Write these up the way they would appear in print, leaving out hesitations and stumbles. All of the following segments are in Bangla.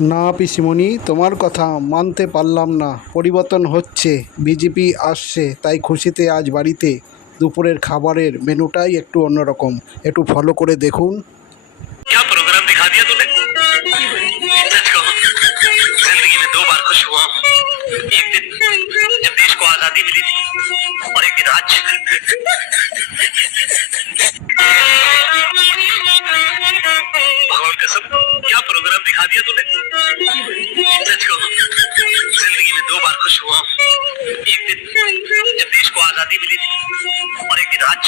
না পিসিমণি, তোমার কথা মানতে পারলাম না। পরিবর্তন হচ্ছে, বিজেপি আসছে, তাই খুশিতে আজ বাড়িতে দুপুরের খাবারের মেনুটাই একটু অন্যরকম। একটু ফলো করে দেখুন। क्या प्रोग्राम दिखा दिया तूने। सच कहो, जिंदगी में दो बार खुश हुआ हूं। एक दिन जब देश को आजादी मिली थी और एक दिन आज। भगवान कसम, क्या प्रोग्राम दिखा दिया तूने। सच कहो, जिंदगी में दो बार खुश हुआ हूं। एक दिन जब देश को आजादी मिली थी और एक दिन आज।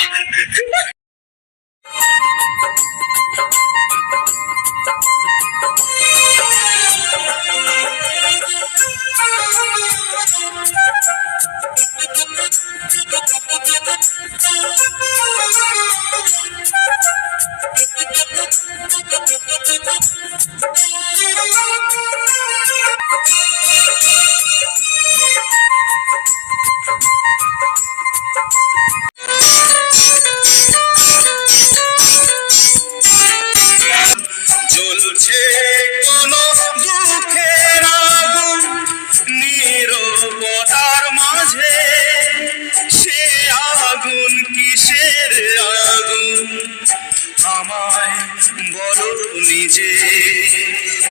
জ্বলছে কোনো